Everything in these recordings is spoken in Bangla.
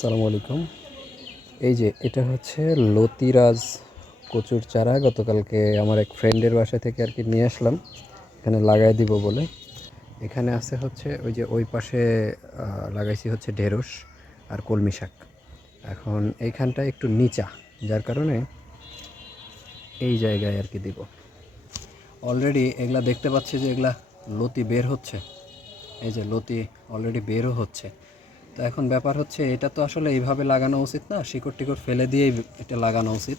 আসসালামু আলাইকুম। এই যে এটা হচ্ছে লতিরাজ কচুর চারা। গতকালকে আমার এক ফ্রেন্ডের বাসা থেকে আর কি নিয়ে আসলাম এখানে লাগাই দিব বলে। এখানে আছে হচ্ছে ওই যে ওই পাশে লাগাইছি হচ্ছে ঢেঁড়স আর কলমি শাক। এখন এইখানটা একটু নিচা, যার কারণে এই জায়গায় আর কি দিব। অলরেডি এগুলা দেখতে পাচ্ছি যে এগুলা লতি বের হচ্ছে। এই যে লতি অলরেডি বেরও হচ্ছে। তো এখন ব্যাপার হচ্ছে, এটা তো আসলে এইভাবে লাগানো উচিত না, শিকড় টিকড় ফেলে দিয়েই এটা লাগানো উচিত।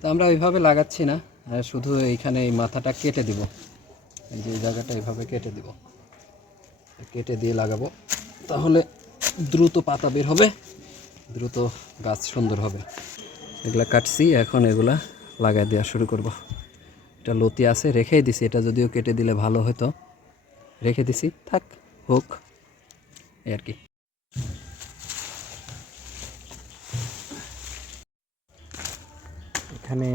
তো আমরা ওইভাবে লাগাচ্ছি না, শুধু এইখানে এই মাথাটা কেটে দিব। এই যে এই জায়গাটা এইভাবে কেটে দিব, কেটে দিয়ে লাগাবো, তাহলে দ্রুত পাতা বের হবে, দ্রুত গাছ সুন্দর হবে। এগুলা কাটছি, এখন এগুলা লাগাই দেওয়া শুরু করব। এটা লতি আছে, রেখেই দিছি, এটা যদিও কেটে দিলে ভালো হতো, রেখে দিছি, থাক হোক এই আর কি। এখানে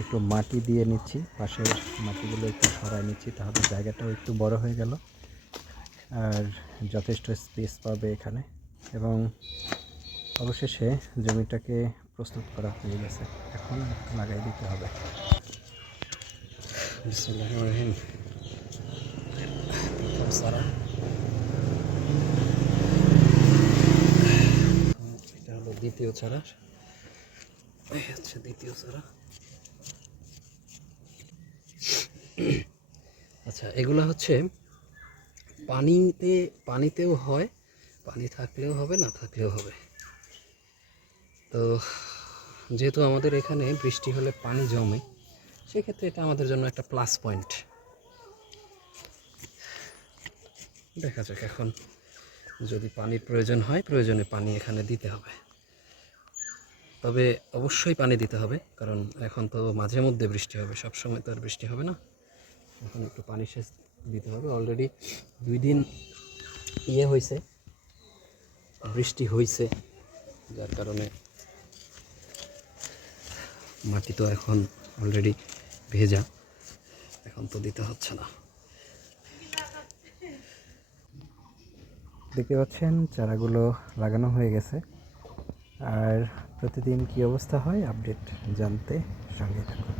একটু মাটি দিয়ে নিচ্ছি, পাশের মাটিগুলো একটু সরাই নিচ্ছি, তাহলে জায়গাটাও একটু বড় হয়ে গেল আর যথেষ্ট স্পেস পাবে এখানে। এবং অবশেষে জমিটাকে প্রস্তুত করা হয়ে গেছে, এখন লাগাই দিতে হবে। বিসমিল্লাহির রহমানির রহিম। প্রথম সারা, এটা হলো দ্বিতীয় চারা, এই হচ্ছে দ্বিতীয় চারা। আচ্ছা, এগুলো হচ্ছে পানিতেও হয়, পানি থাকলেও হবে, না থাকলেও হবে। তো যেহেতু আমাদের এখানে বৃষ্টি হলে পানি জমে, সেক্ষেত্রে এটা আমাদের জন্য একটা প্লাস পয়েন্ট। দেখা যাক, এখন যদি পানির প্রয়োজন হয়, প্রয়োজনে পানি এখানে দিতে হবে। তবে অবশ্যই পানি দিতে হবে, কারণ এখন তো মাঝে মধ্যে বৃষ্টি হবে, সব সময় তো আর বৃষ্টি হবে না। এখন একটু পানি সেচ দিতে হবে। অলরেডি 2 দিন হয়েছে, বৃষ্টি হয়েছে, যার কারণে মাটি তো এখন অলরেডি ভেজা, এখন তো দিতে হচ্ছে না। দেখতে পাচ্ছেন চারাগুলো লাগানো হয়ে গেছে, আর প্রতিদিন কি অবস্থা হয় আপডেট জানতে সঙ্গে থাকুন।